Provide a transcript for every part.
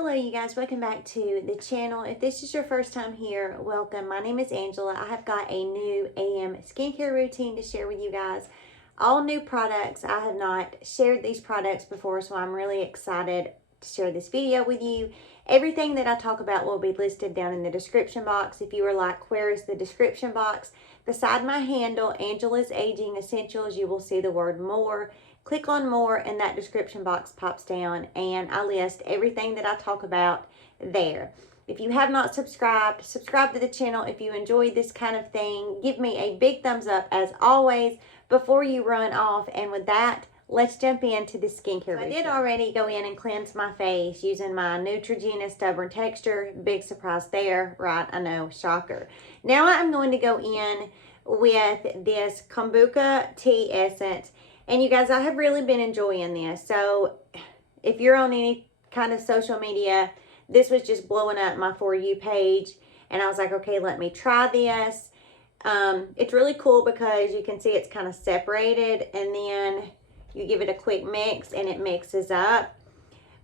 Hello you guys, welcome back to the channel. If this is your first time here, welcome. My name is Angela. I have got a new AM skincare routine to share with you guys. All new products. I have not shared these products before, so I'm really excited to share this video with you. Everything that I talk about will be listed down in the description box. If you are like, where is the description box? Beside my handle, Angela's Aging Essentials, you will see the word more. Click on more and that description box pops down and I list everything that I talk about there. If you have not subscribed, subscribe to the channel. If you enjoy this kind of thing, give me a big thumbs up as always before you run off. And with that, let's jump into the skincare routine. I did already go in and cleanse my face using my Neutrogena Stubborn texture. Big surprise there, right? I know, shocker. Now I'm going to go in with this Kombucha tea essence. And you guys, I have really been enjoying this. So if you're on any kind of social media, this was just blowing up my For You page. And I was like, okay, let me try this. It's really cool because you can see it's kind of separated. And then you give it a quick mix and it mixes up.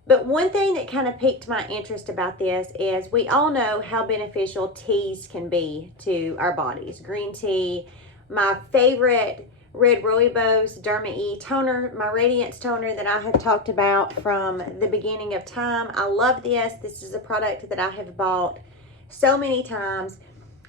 But one thing that kind of piqued my interest about this is we all know how beneficial teas can be to our bodies. Green tea, my favorite Red Rooibos Derma E toner, my Radiance toner that I have talked about from the beginning of time. I love this. This is a product that I have bought so many times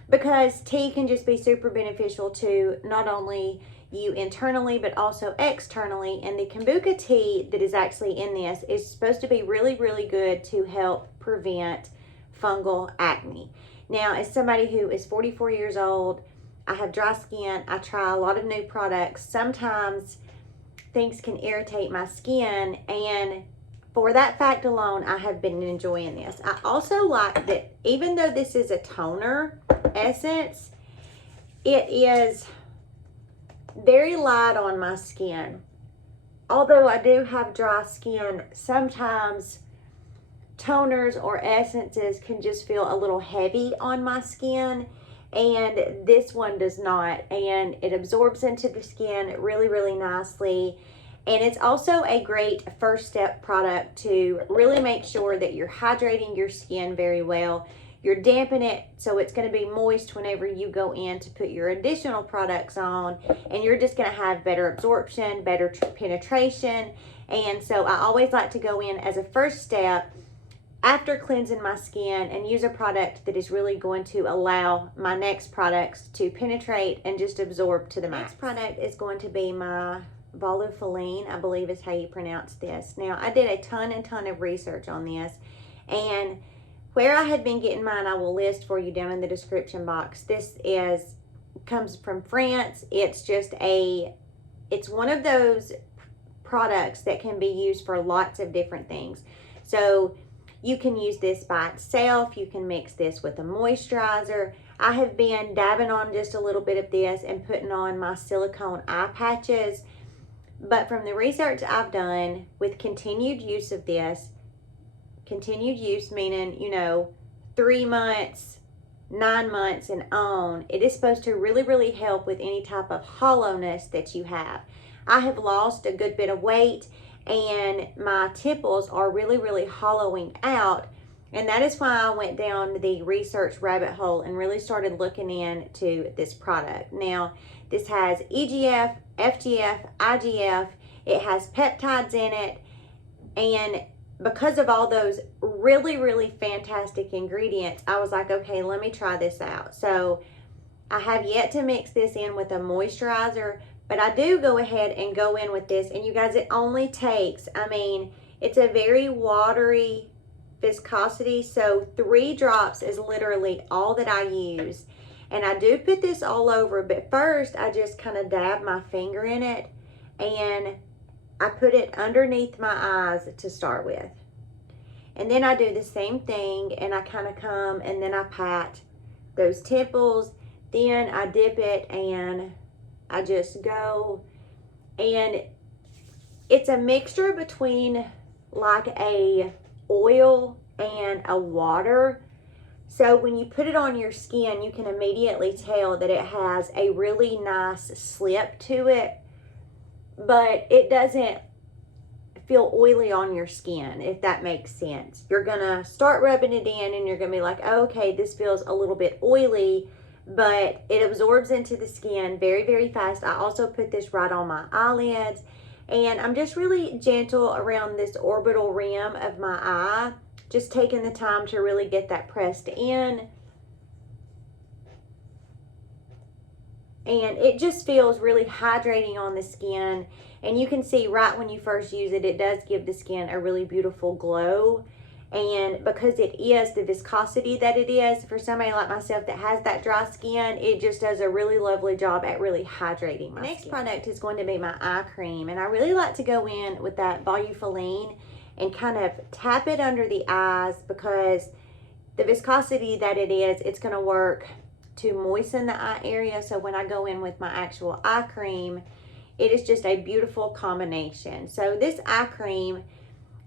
because tea can just be super beneficial to not only you internally but also externally. And the Kombucha tea that is actually in this is supposed to be really, really good to help prevent fungal acne. Now, as somebody who is 44 years old, I have dry skin. I try a lot of new products. Sometimes things can irritate my skin, and for that fact alone, I have been enjoying this. I also like that even though this is a toner essence, it is very light on my skin. Although I do have dry skin, sometimes toners or essences can just feel a little heavy on my skin. And this one does not, and it absorbs into the skin really, really nicely. And it's also a great first step product to really make sure that you're hydrating your skin very well. You're damping it so it's going to be moist whenever you go in to put your additional products on, and you're just going to have better absorption, better penetration. And so I always like to go in as a first step after cleansing my skin and use a product that is really going to allow my next products to penetrate and just absorb to the max. Next product is going to be my Volufiline, I believe is how you pronounce this. Now, I did a ton of research on this, and where I have been getting mine, I will list for you down in the description box. This comes from France. It's one of those products that can be used for lots of different things. So you can use this by itself. You can mix this with a moisturizer. I have been dabbing on just a little bit of this and putting on my silicone eye patches. But from the research I've done with continued use of this, continued use meaning, 3 months, 9 months and on, it is supposed to really, really help with any type of hollowness that you have. I have lost a good bit of weight, and my temples are really, really hollowing out. And that is why I went down the research rabbit hole and really started looking into this product. Now, this has EGF, FGF, IGF. It has peptides in it. And because of all those really, really fantastic ingredients, I was like, okay, let me try this out. So I have yet to mix this in with a moisturizer, but I do go ahead and go in with this. And you guys, it only takes, it's a very watery viscosity. So 3 drops is literally all that I use. And I do put this all over, but first I just kind of dab my finger in it and I put it underneath my eyes to start with. And then I do the same thing and I kind of come and then I pat those temples. Then I dip it and I just go, and it's a mixture between like a oil and a water. So when you put it on your skin, you can immediately tell that it has a really nice slip to it, but it doesn't feel oily on your skin, if that makes sense. You're going to start rubbing it in and you're going to be like, oh, okay, this feels a little bit oily, but it absorbs into the skin very, very fast. I also put this right on my eyelids, and I'm just really gentle around this orbital rim of my eye, just taking the time to really get that pressed in. And it just feels really hydrating on the skin. And you can see right when you first use it, it does give the skin a really beautiful glow. And because it is the viscosity that it is, for somebody like myself that has that dry skin, it just does a really lovely job at really hydrating my skin. The next product is going to be my eye cream. And I really like to go in with that Volufiline and kind of tap it under the eyes, because the viscosity that it is, it's going to work to moisten the eye area. So when I go in with my actual eye cream, it is just a beautiful combination. So this eye cream,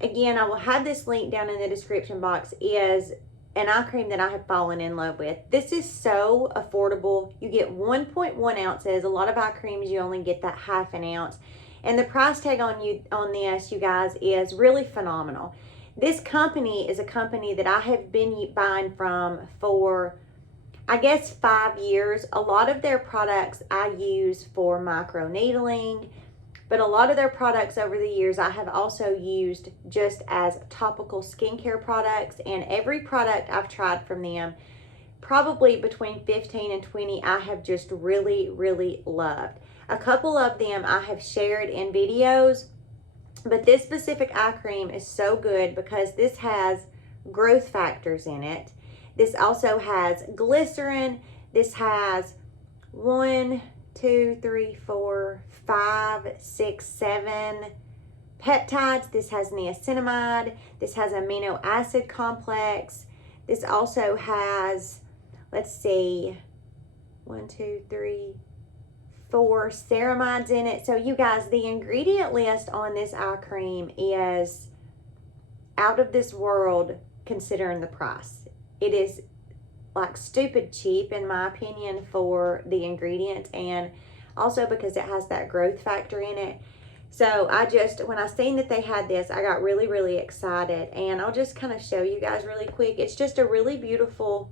again, I will have this link down in the description box, is an eye cream that I have fallen in love with. This is so affordable. You get 1.1 ounces. A lot of eye creams, you only get that half an ounce. And the price tag on this, you guys, is really phenomenal. This company is a company that I have been buying from for, I guess, 5 years. A lot of their products I use for microneedling, but a lot of their products over the years I have also used just as topical skincare products. And every product I've tried from them, probably between 15 and 20, I have just really, really loved. A couple of them I have shared in videos, but this specific eye cream is so good because this has growth factors in it. This also has glycerin. This has 1, 2, 3, 4, 5, 6, 7 peptides. This has niacinamide. This has amino acid complex. This also has, let's see, 1, 2, 3, 4 ceramides in it. So you guys, the ingredient list on this eye cream is out of this world considering the price. It is like stupid cheap in my opinion for the ingredients, and also because it has that growth factor in it. So when I seen that they had this, I got really, really excited, and I'll just kind of show you guys really quick. It's just a really beautiful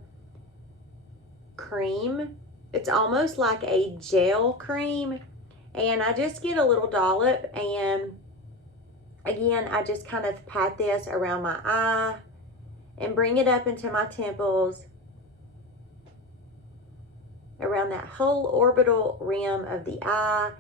cream. It's almost like a gel cream, and I just get a little dollop, and again, I just kind of pat this around my eye and bring it up into my temples, around that whole orbital rim of the eye.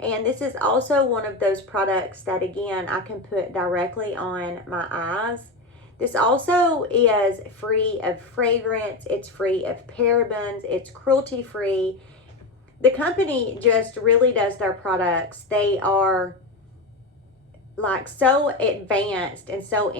And this is also one of those products that, again, I can put directly on my eyes. This also is free of fragrance. It's free of parabens. It's cruelty free. The company just really does their products. They are like so advanced and so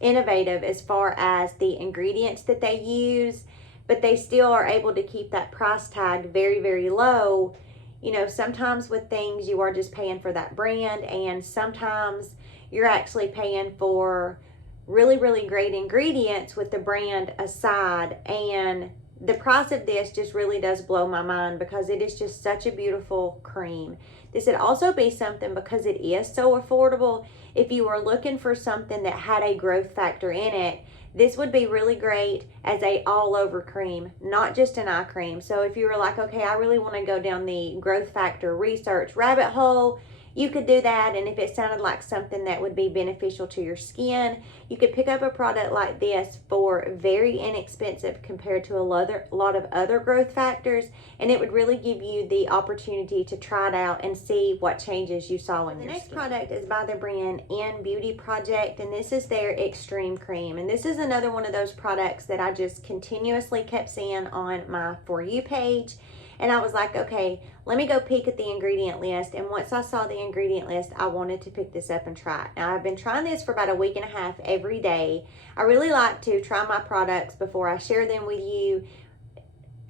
innovative as far as the ingredients that they use, but they still are able to keep that price tag very, very low. You know, sometimes with things you are just paying for that brand, and sometimes you're actually paying for really, really great ingredients with the brand aside. And the price of this just really does blow my mind because it is just such a beautiful cream. This would also be something, because it is so affordable, if you were looking for something that had a growth factor in it, this would be really great as a all-over cream, not just an eye cream. So if you were like, okay, I really want to go down the growth factor research rabbit hole, you could do that. And if it sounded like something that would be beneficial to your skin, you could pick up a product like this for very inexpensive compared to a lot of other growth factors, and it would really give you the opportunity to try it out and see what changes you saw in your skin. The next product is by the brand Innbeauty Project, and this is their Extreme Cream. And this is another one of those products that I just continuously kept seeing on my For You page. And I was like, okay, let me go peek at the ingredient list. And once I saw the ingredient list, I wanted to pick this up and try it. Now, I've been trying this for about a week and a half every day. I really like to try my products before I share them with you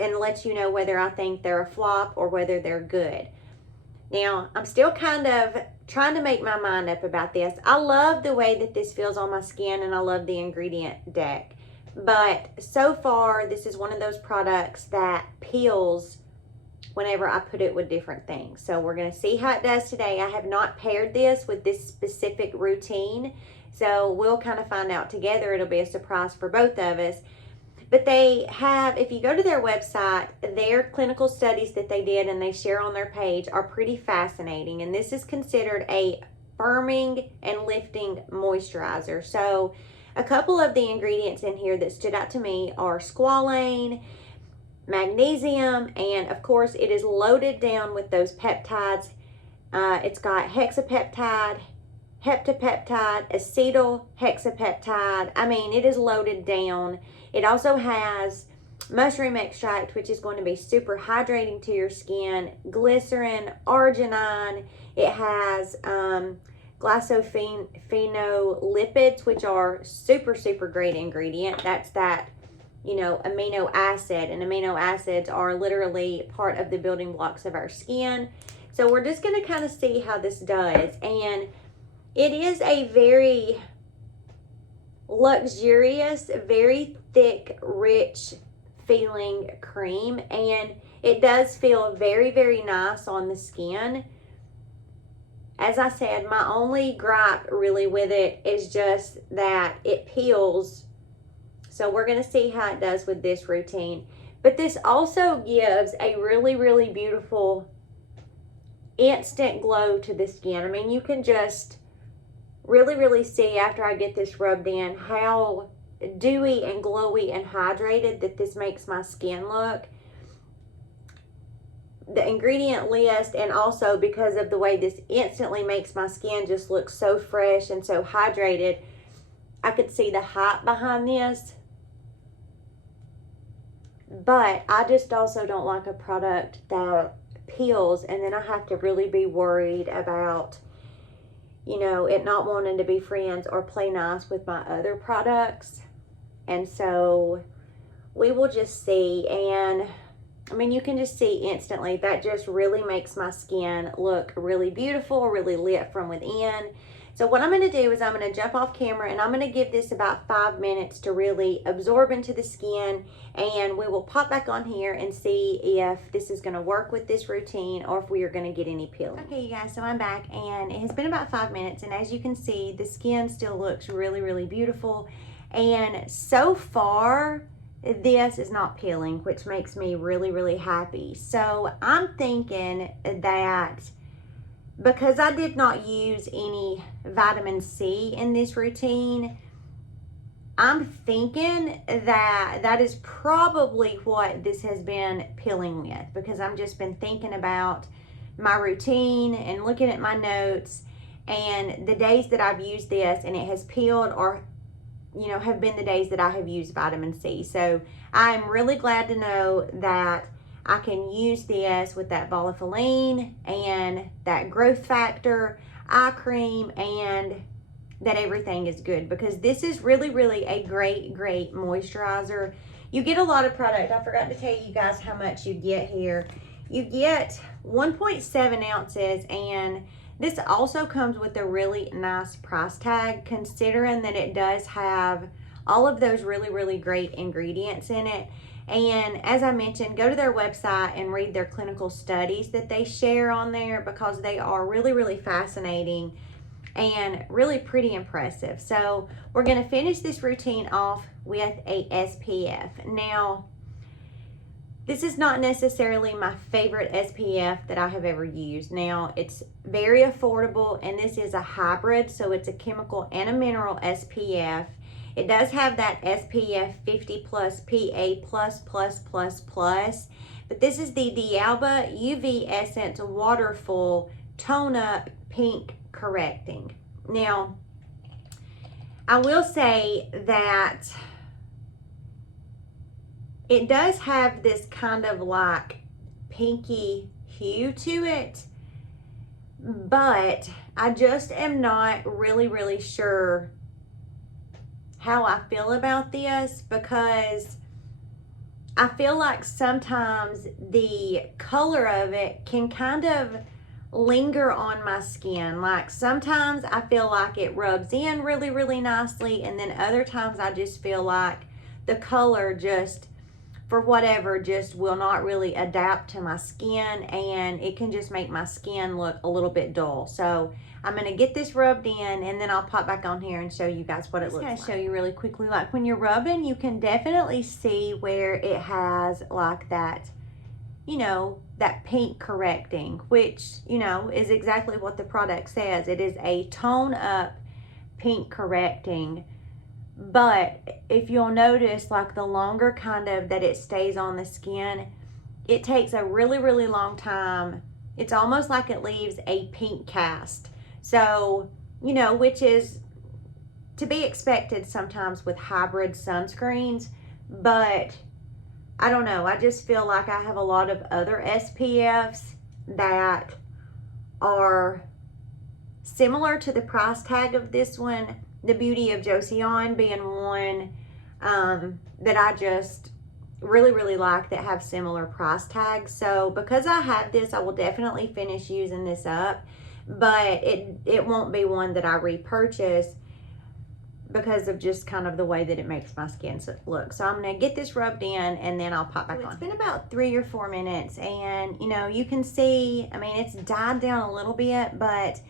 and let you know whether I think they're a flop or whether they're good. Now, I'm still kind of trying to make my mind up about this. I love the way that this feels on my skin, and I love the ingredient deck. But so far, this is one of those products that peels whenever I put it with different things. So we're going to see how it does today. I have not paired this with this specific routine, so we'll kind of find out together. It'll be a surprise for both of us. But they have, if you go to their website, their clinical studies that they did and they share on their page are pretty fascinating. And this is considered a firming and lifting moisturizer. So a couple of the ingredients in here that stood out to me are squalane, magnesium, and of course it is loaded down with those peptides. It's got hexapeptide, heptapeptide, acetyl hexapeptide. I mean, it is loaded down. It also has mushroom extract, which is going to be super hydrating to your skin, glycerin, arginine. It has glycophenolipids, which are super, super great ingredient. That's that, you know, amino acid, and amino acids are literally part of the building blocks of our skin. So we're just going to kind of see how this does. And it is a very luxurious, very thick, rich feeling cream, and it does feel very, very nice on the skin. As I said, my only gripe really with it is just that it peels. So we're going to see how it does with this routine. But this also gives a really, really beautiful instant glow to the skin. I mean, you can just really, really see after I get this rubbed in how dewy and glowy and hydrated that this makes my skin look. The ingredient list, and also because of the way this instantly makes my skin just look so fresh and so hydrated, I could see the hype behind this. But I just also don't like a product that peels and then I have to really be worried about, you know, it not wanting to be friends or play nice with my other products. And so we will just see. And I mean, you can just see instantly that just really makes my skin look really beautiful, really lit from within. So what I'm going to do is I'm going to jump off camera and I'm going to give this about 5 minutes to really absorb into the skin, and we will pop back on here and see if this is going to work with this routine or if we are going to get any peeling. Okay, you guys, so I'm back and it has been about 5 minutes, and as you can see, the skin still looks really, really beautiful. And so far, this is not peeling, which makes me really, really happy. So I'm thinking that because I did not use any vitamin C in this routine, I'm thinking that that is probably what this has been peeling with, because I've just been thinking about my routine and looking at my notes and the days that I've used this and it has peeled, or you know, have been the days that I have used vitamin C. So I'm really glad to know that I can use this with that Volufiline and that growth factor eye cream, and that everything is good, because this is really, really a great, great moisturizer. You get a lot of product. I forgot to tell you guys how much you get here. You get 1.7 ounces, and this also comes with a really nice price tag, considering that it does have all of those really, really great ingredients in it. And as I mentioned, go to their website and read their clinical studies that they share on there, because they are really, really fascinating and really pretty impressive. So we're going to finish this routine off with a SPF. Now, this is not necessarily my favorite SPF that I have ever used. Now, it's very affordable, and this is a hybrid, so it's a chemical and a mineral SPF. It does have that SPF 50 plus PA+++++, but this is the D'Alba UV Essence Waterful Tone Up Pink Correcting. Now, I will say that it does have this kind of like pinky hue to it, but I just am not really, really sure how I feel about this, because I feel like sometimes the color of it can kind of linger on my skin. Like sometimes I feel like it rubs in really, really nicely, and then other times I just feel like the color just for whatever, just will not really adapt to my skin, and it can just make my skin look a little bit dull. So I'm going to get this rubbed in, and then I'll pop back on here and show you guys what it looks like. I'm just going to show you really quickly. Like when you're rubbing, you can definitely see where it has like that, you know, that pink correcting, which, you know, is exactly what the product says. It is a tone up pink correcting. But if you'll notice, like the longer kind of that it stays on the skin, it takes a really, really long time. It's almost like it leaves a pink cast. So, you know, which is to be expected sometimes with hybrid sunscreens. But I don't know, I just feel like I have a lot of other SPFs that are similar to the price tag of this one. The Beauty of Joseon being one that I just really, really like, that have similar price tags. So because I have this, I will definitely finish using this up, but it won't be one that I repurchase because of just kind of the way that it makes my skin look. So I'm going to get this rubbed in, and then I'll pop back on. It's been about 3 or 4 minutes, and you know, you can see, I mean, it's died down a little bit, but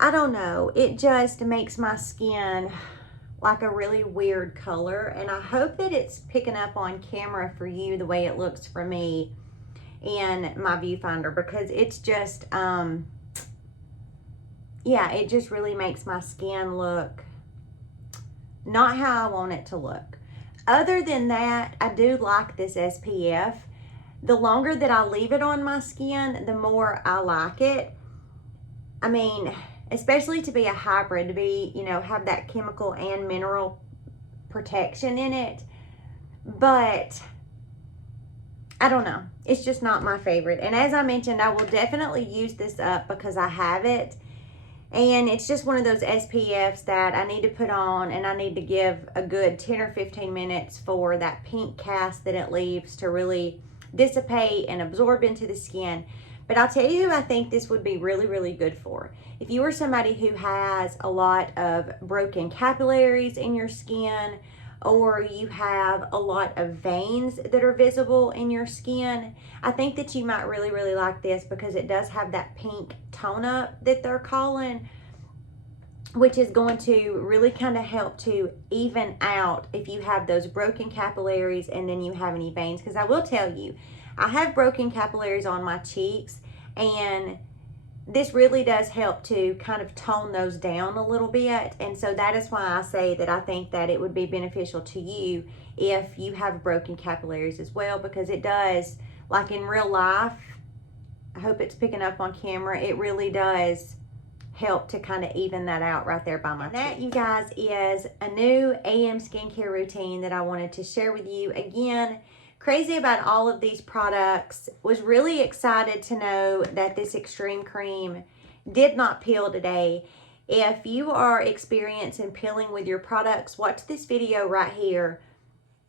I don't know, it just makes my skin like a really weird color, and I hope that it's picking up on camera for you the way it looks for me in my viewfinder, because it's just yeah, it just really makes my skin look not how I want it to look. Other than that, I do like this SPF. The longer that I leave it on my skin, the more I like it. I mean, especially to be a hybrid, to be, you know, have that chemical and mineral protection in it. But I don't know, it's just not my favorite. And as I mentioned, I will definitely use this up because I have it, and it's just one of those SPFs that I need to put on, and I need to give a good 10 or 15 minutes for that pink cast that it leaves to really dissipate and absorb into the skin. But I'll tell you who I think this would be really, really good for. If you are somebody who has a lot of broken capillaries in your skin, or you have a lot of veins that are visible in your skin, I think that you might really, really like this, because it does have that pink tone up that they're calling, which is going to really kind of help to even out if you have those broken capillaries and then you have any veins. Because I will tell you, I have broken capillaries on my cheeks, and this really does help to kind of tone those down a little bit. And so that is why I say that I think that it would be beneficial to you if you have broken capillaries as well, because it does, like in real life, I hope it's picking up on camera, it really does help to kind of even that out right there by my cheek. That, you guys, is a new AM skincare routine that I wanted to share with you. Again, crazy about all of these products. Was really excited to know that this extreme cream did not peel today. If you are experiencing peeling with your products, watch this video right here.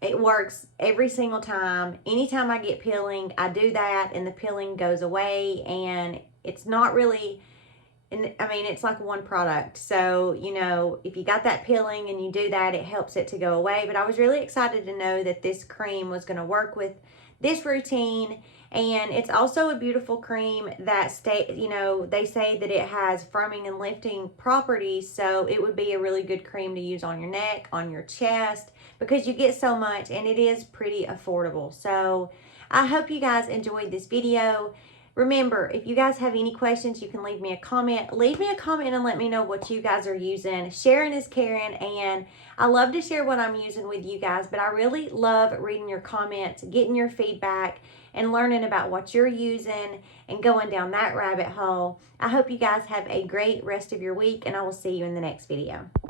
It works every single time. Anytime I get peeling, I do that and the peeling goes away, and it's not really, and I mean, it's like one product. So, you know, if you got that peeling and you do that, it helps it to go away. But I was really excited to know that this cream was going to work with this routine. And it's also a beautiful cream that you know, they say that it has firming and lifting properties. So it would be a really good cream to use on your neck, on your chest, because you get so much, and it is pretty affordable. So I hope you guys enjoyed this video. Remember, if you guys have any questions, you can leave me a comment. Leave me a comment and let me know what you guys are using. Sharing is caring, and I love to share what I'm using with you guys, but I really love reading your comments, getting your feedback, and learning about what you're using and going down that rabbit hole. I hope you guys have a great rest of your week, and I will see you in the next video.